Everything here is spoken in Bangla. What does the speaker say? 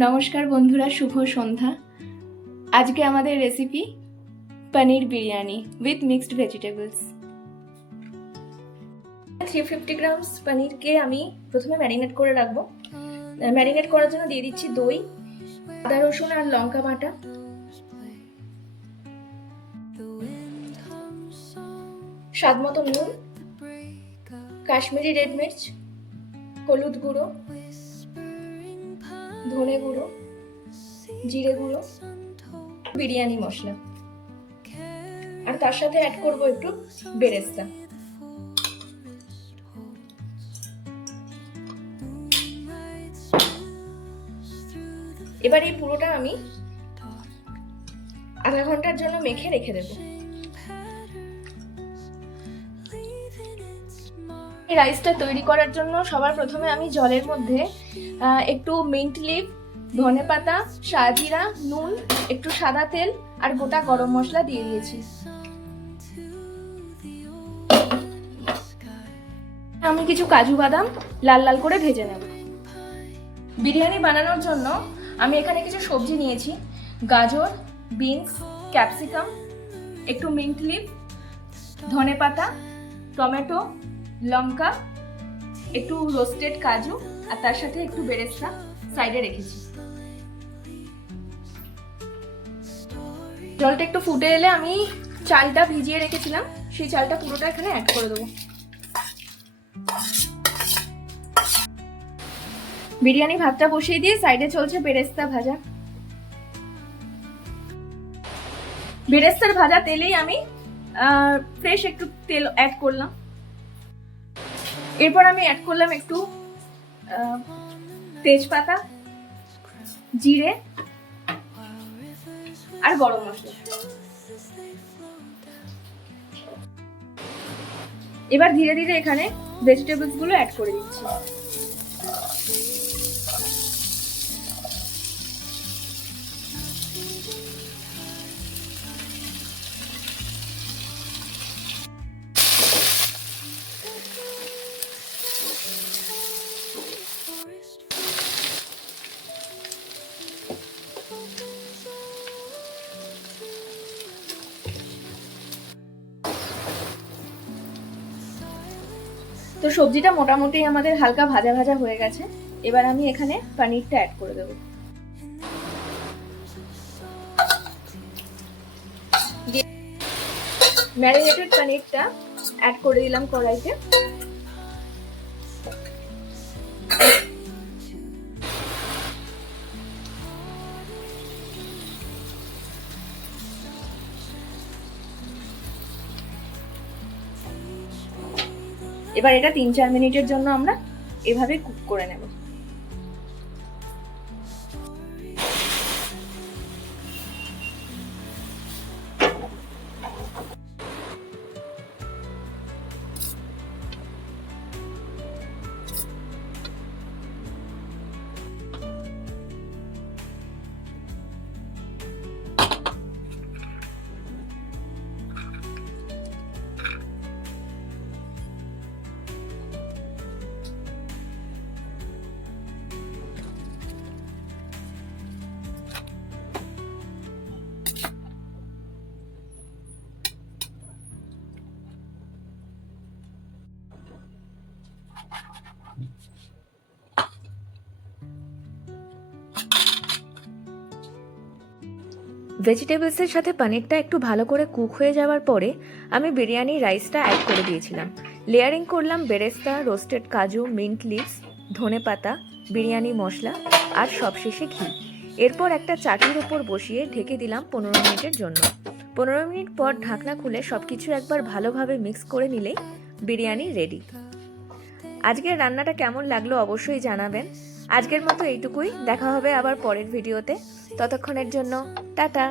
নমস্কার বন্ধুরা, শুভ সন্ধ্যা। আজকে আমাদের recipe paneer biryani with mixed vegetables. 350 grams পনিরকে আমি প্রথমে ম্যারিনেট করে রাখবো। ম্যারিনেট করার জন্য দিয়ে দিচ্ছি দই, আদা রসুন আর লঙ্কা বাটা, স্বাদ মতো নুন, কাশ্মীরি রেড মির্চ, হলুদ গুঁড়ো, ধনে গুঁড়ো, জিরে গুঁড়ো, বিরিয়ানি মশলা, আর তার সাথে অ্যাড করবো একটু বেরেস্তা। এবার এই পুরোটা আমি আধা ঘন্টার জন্য মেখে রেখে দেব। এই রাইসটা তৈরি করার জন্য সবার প্রথমে আমি জলের মধ্যে একটু মিন্ট লিভ, ধনেপাতা, সাজিরা, নুন, একটু সাদা তেল আর গোটা গরম মশলা দিয়ে দিয়েছি। আমি কিছু কাজু বাদাম লাল লাল করে ভেজে নেব। বিরিয়ানি বানানোর জন্য আমি এখানে কিছু সবজি নিয়েছি: গাজর, বিনস, ক্যাপসিকাম, একটু মিন্ট লিভ, ধনেপাতা, টমেটো, লঙ্কা, একটু রোস্টেড কাজু আর তার সাথে একটু বেরেস্তা সাইডে রেখেছি। জলটা একটু ফুটে এলে আমি চালটা ভিজিয়ে রেখেছিলাম, সেই চালটা পুরোটা এখানে অ্যাড করে দেবো। বিরিয়ানি ভাতটা বসিয়ে দিয়ে সাইডে চলছে বেরেস্তা ভাজা। বেরেস্তার ভাজা তেলেই আমি ফ্রেশ একটু তেল অ্যাড করলাম। এরপর আমি অ্যাড করলাম একটু তেজপাতা, জিরে আর গরম মশলা। এবার ধীরে ধীরে এখানে ভেজিটেবলস গুলো অ্যাড করে দিচ্ছি। তো সবজিটা মোটামুটি আমাদের হালকা ভাজা ভাজা হয়ে গেছে। এবার আমি এখানে পনিরটা অ্যাড করে দেবো। ম্যারিনেটেড পনিরটা অ্যাড করে দিলাম কড়াইতে। এবার এটা 3-4 মিনিটের জন্য আমরা এভাবে কুক করে নেব। ভেজিটেবলসের সাথে পনিরটা একটু ভালো করে কুক হয়ে যাওয়ার পরে আমি বিরিয়ানি রাইসটা অ্যাড করে দিয়েছিলাম। লেয়ারিং করলাম বেরেস্তা, রোস্টেড কাজু, মিন্ট লিভস, ধনেপাতা, বিরিয়ানি মশলা আর সবশেষে ঘি। এরপর একটা চাটুর ওপর বসিয়ে ঢেকে দিলাম 15 মিনিটের জন্য। 15 মিনিট পর ঢাকনা খুলে সব কিছু একবার ভালোভাবে মিক্স করে নিলেই বিরিয়ানি রেডি। আজকের রান্নাটা কেমন লাগলো অবশ্যই জানাবেন। আজকের মতো এইটুকুই, দেখা হবে আবার পরের ভিডিওতে। ততক্ষণের জন্য টাটা।